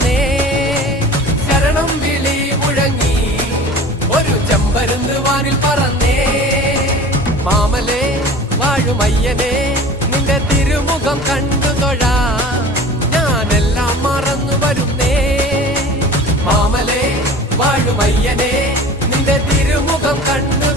വന്നേ. ശരണം വിളി മുഴങ്ങി ഒരു ചെമ്പരുന്ന് വാനിൽ പറന്നേ. മാമലേ വാഴുമയ്യനെ നിന്റെ തിരുമുഖം കണ്ടു തൊഴാ ഞാനെല്ലാം മറന്നു വരുന്നേ. മാമലേ വാഴുമയ്യനെ നിന്റെ തിരുമുഖം കണ്ടു